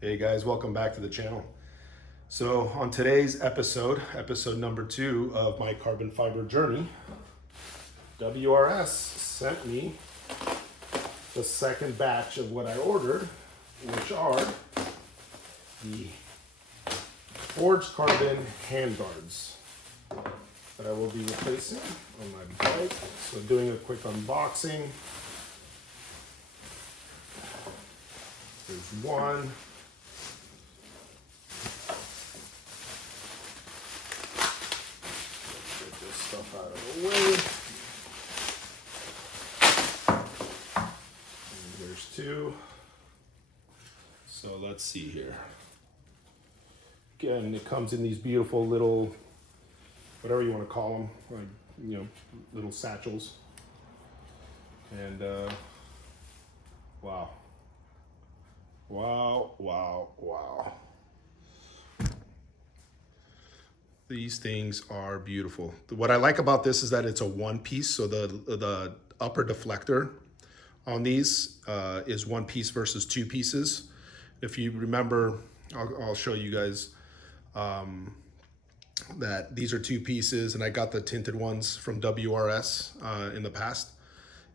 Hey guys, welcome back to the channel. So on today's episode number 2 of my carbon fiber journey, WRS sent me the second batch of what I ordered, which are the forged carbon handguards that I will be replacing on my bike. So doing a quick unboxing. There's one. Get this stuff out of the way. And there's two. So let's see here. Again, it comes in these beautiful little, whatever you want to call them, like, little satchels. And wow. These things are beautiful. What I like about this is that it's a one piece. So the upper deflector on these is one piece versus two pieces. If you remember, I'll show you guys that these are two pieces, and I got the tinted ones from WRS in the past.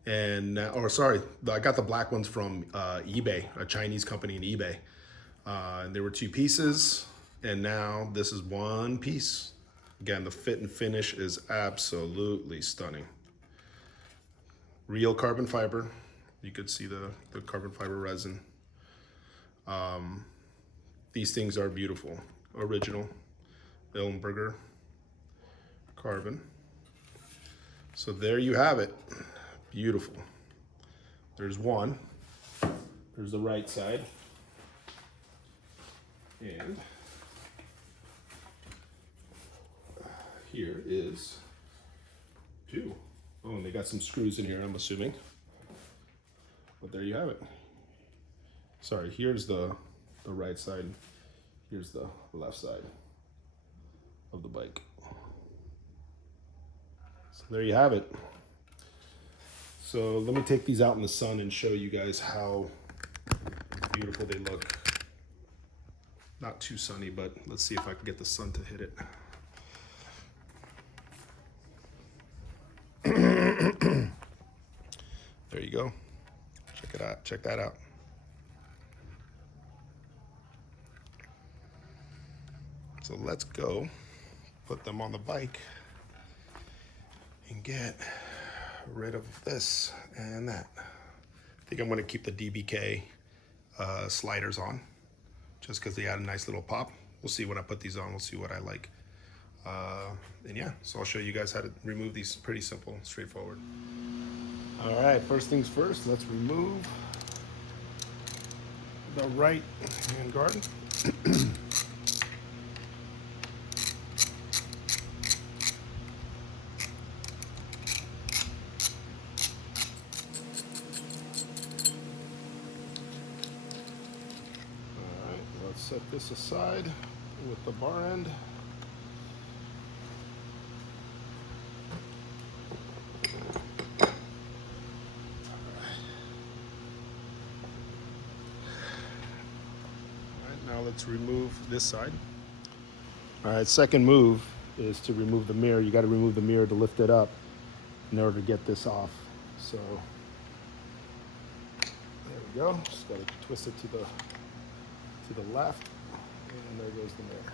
And I got the black ones from eBay, a Chinese company in eBay. And there were two pieces, and now this is one piece. Again, the fit and finish is absolutely stunning. Real carbon fiber. You could see the carbon fiber resin. These things are beautiful. Original ILMBERGER carbon. So there you have it. Beautiful. There's one. There's the right side. And here is two. Oh, and they got some screws in here, I'm assuming. But there you have it. Sorry, here's the right side. Here's the left side of the bike. So there you have it. So let me take these out in the sun and show you guys how beautiful they look. Not too sunny, but let's see if I can get the sun to hit it. There you go. Check it out. Check that out. So let's go put them on the bike and get rid of this and that. I think I'm going to keep the DBK sliders on just because they add a nice little pop. We'll see when I put these on. We'll see what I like. And yeah, so I'll show you guys how to remove these. Pretty simple, straightforward. All right, first things first, let's remove the right handguard. Set this aside with the bar end. Alright, now let's remove this side. Alright, second move is to remove the mirror. You got to remove the mirror to lift it up in order to get this off. So there we go. Just got to twist it to the left, and there goes the mirror.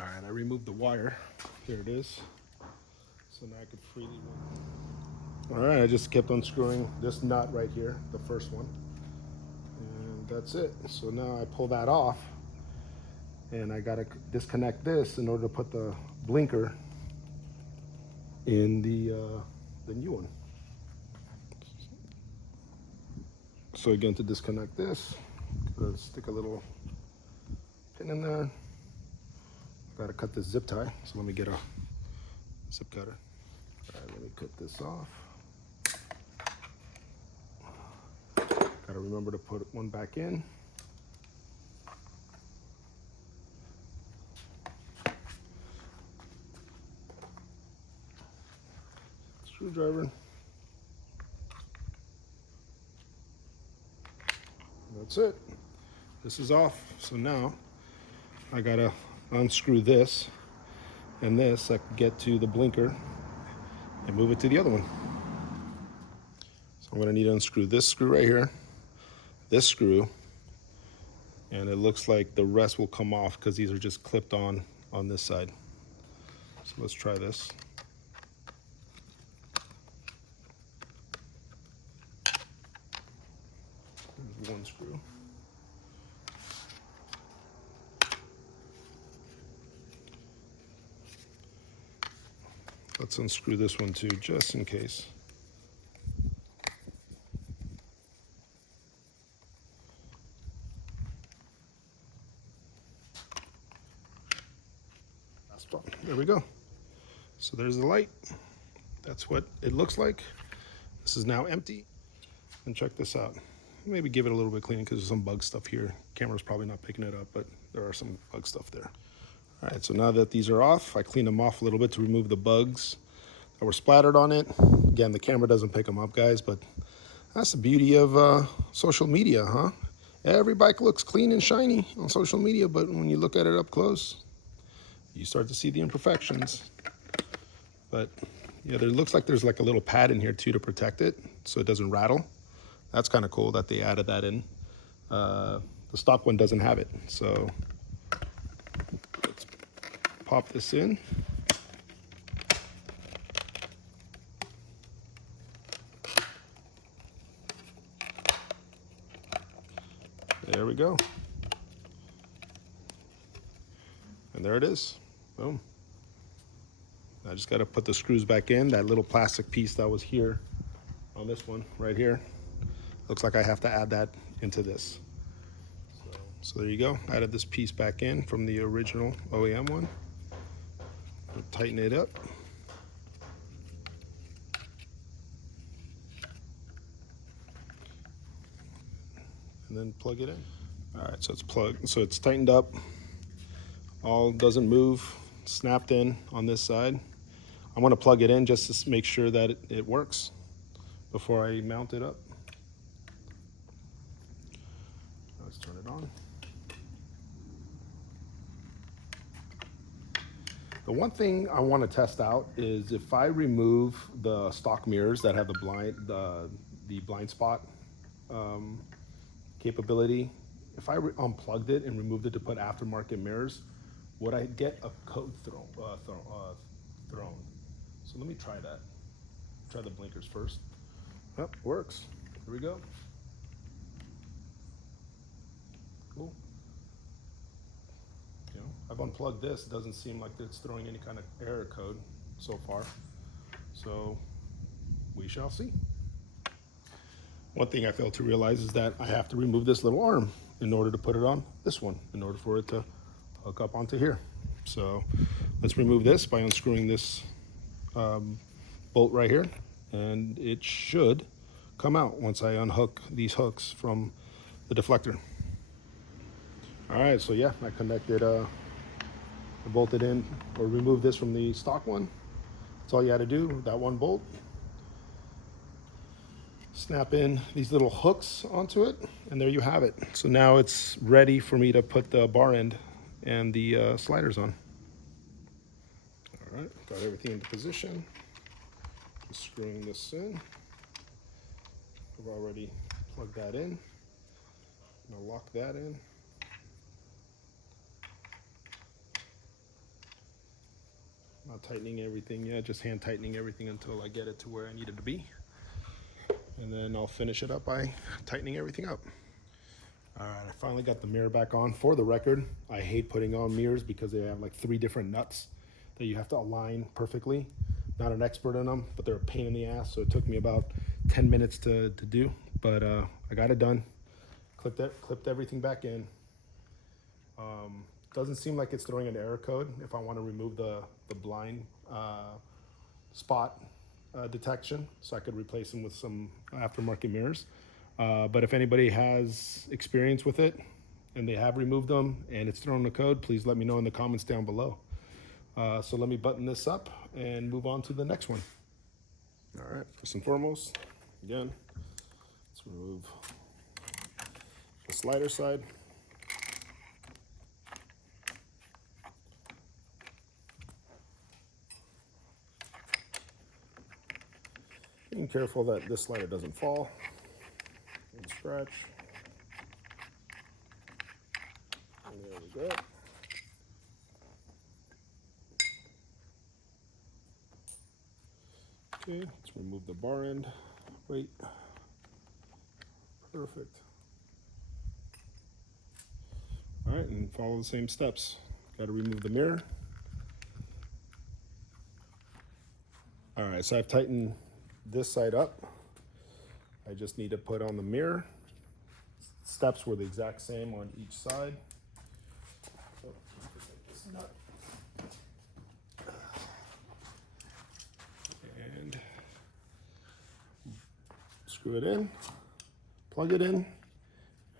All right, I removed the wire. There it is. So now I can freely move. All right, I just kept unscrewing this nut right here, the first one, and that's it. So now I pull that off, and I gotta disconnect this in order to put the blinker in the new one. So again, to disconnect this, gotta stick a little pin in there. Gotta cut this zip tie, so let me get a zip cutter. All right, let me cut this off. Gotta remember to put one back in. Screwdriver. That's it. This is off. So now I gotta unscrew this and this. I can get to the blinker and move it to the other one. So I'm gonna need to unscrew this screw right here, this screw, and it looks like the rest will come off because these are just clipped on this side. So let's try this. There's one screw. Let's unscrew this one too, just in case. There we go. So there's the light. That's what it looks like. This is now empty. And check this out. Maybe give it a little bit of cleaning because there's some bug stuff here. Camera's probably not picking it up, but there are some bug stuff there. All right, so now that these are off, I cleaned them off a little bit to remove the bugs that were splattered on it. Again, the camera doesn't pick them up, guys, but that's the beauty of social media, huh? Every bike looks clean and shiny on social media, but when you look at it up close, you start to see the imperfections. But yeah, there looks like there's like a little pad in here too to protect it so it doesn't rattle. That's kind of cool that they added that in. The stock one doesn't have it. So let's pop this in. There we go. And there it is. Boom. I just got to put the screws back in. That little plastic piece that was here on this one right here. Looks like I have to add that into this. So there you go. Added this piece back in from the original OEM one. We'll tighten it up. And then plug it in. All right, so it's plugged. So it's tightened up. All doesn't move. Snapped in on this side. I'm going to plug it in just to make sure that it works before I mount it up. Let's turn it on. The one thing I want to test out is if I remove the stock mirrors that have the blind spot capability, if I unplugged it and removed it to put aftermarket mirrors, would I get a code thrown? So let me try that. Try the blinkers first. Yep, works. Here we go. Cool. You know, I've unplugged this. It doesn't seem like it's throwing any kind of error code so far. So we shall see. One thing I failed to realize is that I have to remove this little arm in order to put it on this one, in order for it to hook up onto here. So let's remove this by unscrewing this bolt right here, and it should come out once I unhook these hooks from the deflector. All right, so yeah, I connected, I bolted in or removed this from the stock one. That's all you had to do, that one bolt. Snap in these little hooks onto it, and there you have it. So now it's ready for me to put the bar end and the sliders on. All right, got everything into position. Just screwing this in. I've already plugged that in. I'm gonna lock that in. Not tightening everything yet, just hand tightening everything until I get it to where I need it to be. And then I'll finish it up by tightening everything up. All right, I finally got the mirror back on. For the record, I hate putting on mirrors because they have like 3 different nuts that you have to align perfectly. Not an expert in them, but they're a pain in the ass, so it took me about 10 minutes to do, but I got it done. Clipped everything back in. Doesn't seem like it's throwing an error code if I want to remove the blind spot detection, so I could replace them with some aftermarket mirrors. But if anybody has experience with it and they have removed them and it's thrown the code, please let me know in the comments down below. So let me button this up and move on to the next one. All right, first and foremost, again, let's remove the slider side. Being careful that this slider doesn't fall and scratch. And there we go. Okay, let's remove the bar end. Wait. Perfect. All right, and follow the same steps. Got to remove the mirror. All right, so I've tightened this side up. I just need to put on the mirror. Steps were the exact same on each side. So, this nut. And screw it in, plug it in,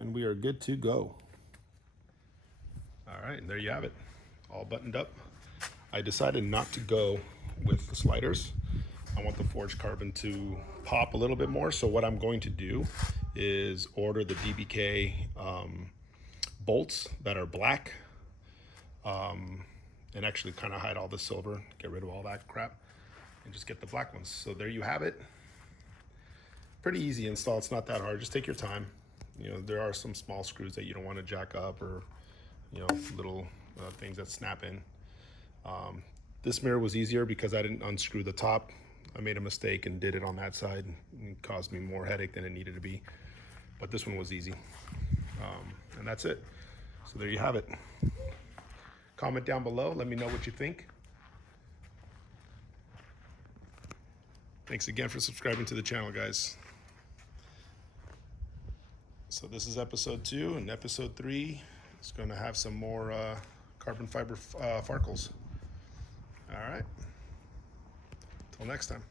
and we are good to go. All right, and there you have it, all buttoned up. I decided not to go with the sliders. I want the forged carbon to pop a little bit more, so what I'm going to do is order the DBK bolts that are black, and actually kind of hide all the silver, get rid of all that crap, and just get the black ones. So there you have it. Pretty easy install, it's not that hard, just take your time. You know, there are some small screws that you don't want to jack up, or you know, little things that snap in. This mirror was easier because I didn't unscrew the top. I made a mistake and did it on that side, and it caused me more headache than it needed to be. But this one was easy. And that's it. So there you have it. Comment down below, let me know what you think. Thanks again for subscribing to the channel, guys. So this is episode 2, and episode 3 is going to have some more carbon fiber farkles. All right. Till next time.